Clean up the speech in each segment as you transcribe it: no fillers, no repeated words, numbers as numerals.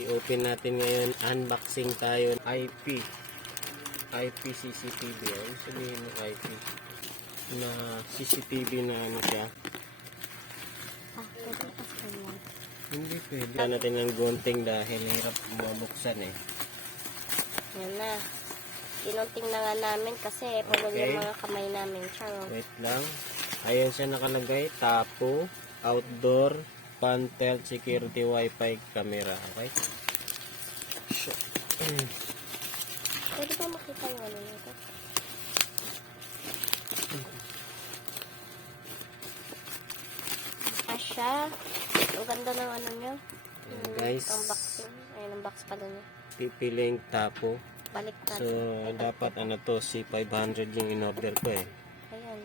I-open natin ngayon. Unboxing tayo. IP CCTV. Ano sabihin ng IP? Na CCTV na ano siya. Pwede pa yan. Hindi pwede. Kaya natin ng gunting dahil hirap mabuksan eh. Yan na. Ginunting na nga namin kasi pagod yung mga kamay namin. Charo. Wait lang. Ayan siya nakalagay. Tapo, outdoor, Pantel, security, wifi, camera. Okay? Pwede ba makita yung ano nito? Siya. Ang ganda ng ano nyo. Ayan, guys. Unboxing. Ayan, ang box pala niya. Pipiling tapo. Balik natin. So, dapat ano to, C500 yung in-order ko eh. Ayan.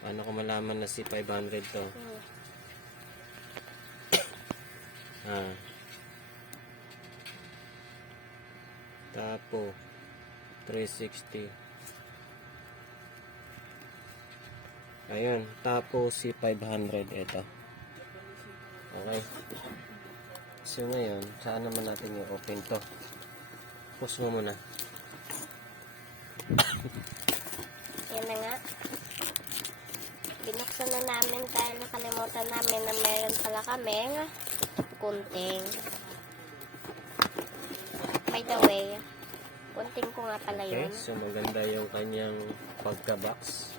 Paano ko malaman na C500 to? Tapo 360. Ayun, Tapo C500 ito. Okay. So ngayon, saan naman natin i-open to? Pause mo muna. Yan na nga. Binuksan na namin dahil nakalimutan namin na meron pala kaming gunting. By the way, gunting ko nga pala Okay, yun. so maganda yung kanyang pagka-box.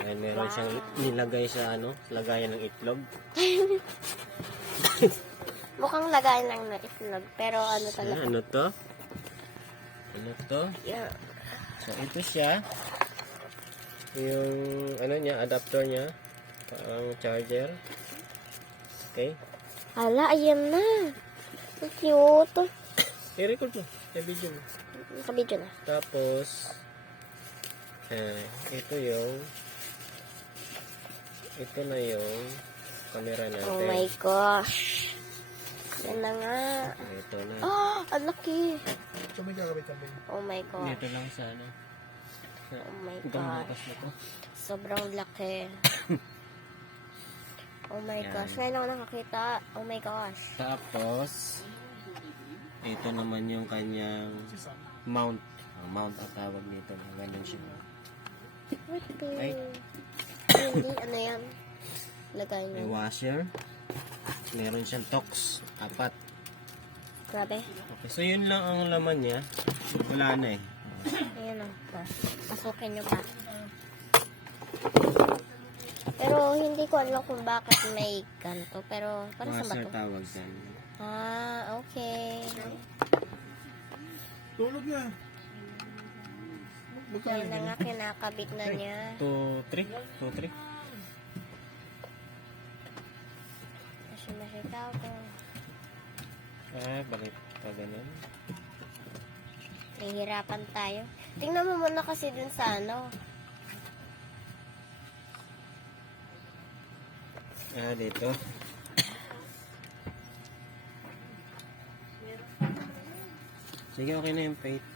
Ayan, meron siyang nilagay sa ano, lagayan ng itlog. Mukhang lagayan lang na itlog, pero ano talaga. Ano to? Ano to? Yeah. So ito siya. Yung ano niya, adapter niya. Ang charger. Okay. Hala, ayan na. Ang cute. I-record mo. I-video mo. Nakabidyo na. Tapos, ito na yung camera natin. Oh my gosh. Yan na nga. Ito na. Ah, ang laki. Oh my gosh. Dito lang sa ano. Oh my Hanggang gosh. bukas na to. Sobrang laki. Oh my Yan. gosh. Ngayon ako nakakita. Oh my gosh. Tapos, ito naman yung kanyang mount. Mount ang tawag nito. Ganun siya. What the? Ay. Hindi, ano yan? Lagay May nyo. washer. Meron siyang tox. 4. Grabe. Okay, so yun lang ang laman niya. Wala na eh. Ayan o. Pasukin nyo pa. Pero hindi ko alam kung bakit may ganito. Pero para sa Washer bato. tawag yan. Ah, okay. Tulog na. Ayan na nga, kinakabit na niya. 2-3? 2-3? Masitaw ko. Balik pa ganun. Nahihirapan tayo. Tingnan mo muna kasi dun sa ano. Dito. Sige, okay na yung plate.